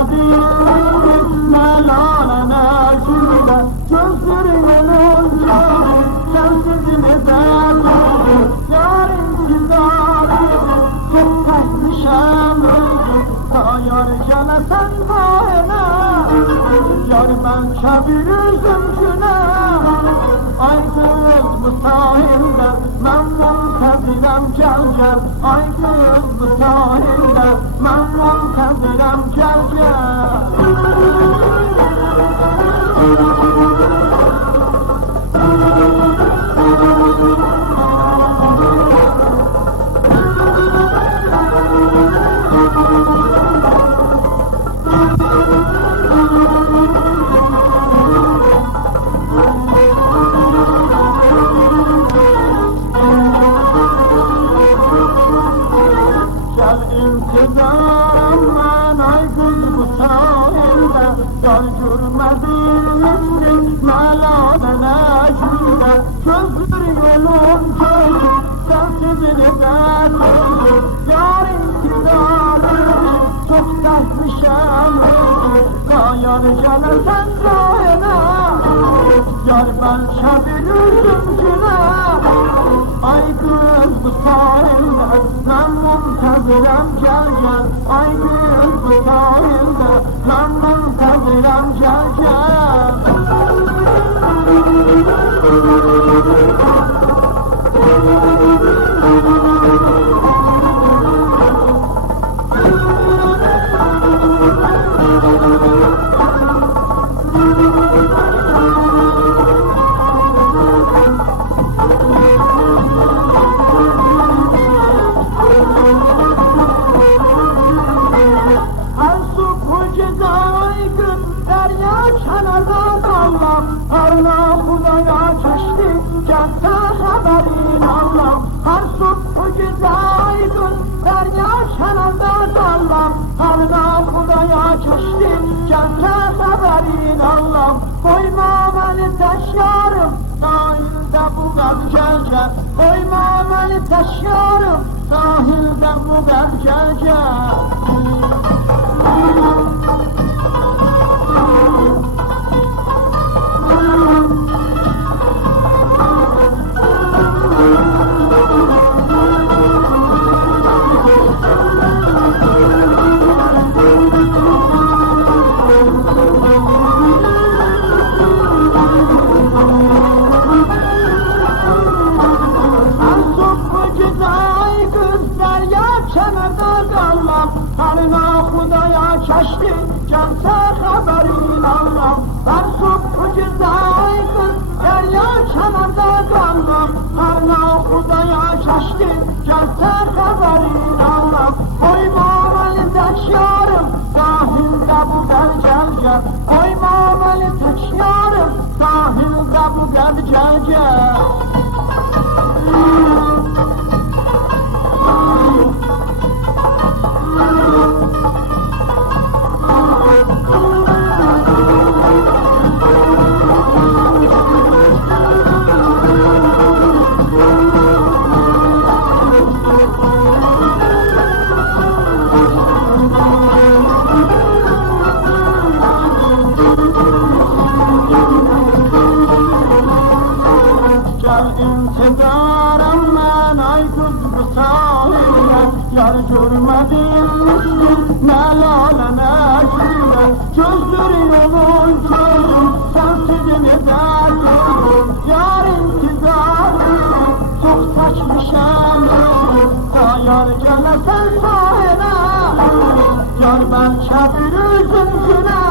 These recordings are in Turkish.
görmedim melale neşide, gözlerin olunca sensiz ne derdim, yarın güzel çok takmışım ta yar gelesen bayına, yar ben kabir üzümcüne. Ay kız bu sahilde ben muntazirem gel gel, ay kız bu sahilde ben muntazirem gel gel. İntizamla ay kız bu sahilde, yar görmedim melale neşide, gözlerin olunca sensiz ne derdim, yar intizamı çok takmışım ta yar gelesen sayına, yar ben şabil üzümcüne. Ay kız bu sahilde ben muntazirem gel gel, ay kız bu sahilde ben muntazirem gel gel. Arna Hudaya çeşti, kente haberin Allah. Her subhu güzaydın, derya şenelde dallam. Arna Hudaya çeşti, kente haberin Allah. Koyma beni taşyarım, sahilde bu gece. Koyma beni taşyarım, sahilde bu gece. Arna Hudaya çeşti, kente haberin Allah. Ben subhu güzaydın, derya kenarda kaldım. Arna Hudaya çeşti, kente haberin Allah. Koyma beni tek yarım, sahilde bu gel gel. Koyma beni tek yarım, sahilde bu gel. İntidarım ben ay kız bu sahilde, yar görmedim melale neşide, gözlerin olunca sensiz ne derdim, yar intidarı çok saçmışım ta yar gelesen sahile, yar ben kabir üzümcüne.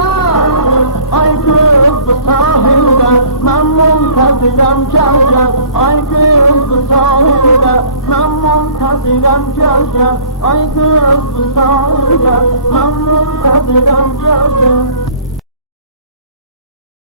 Ay kız bu sahilde ben muntazirem gel gel, ay kız bu sahilde ben muntazirem gel gel, ay kız bu sahilde ben muntazirem gel gel.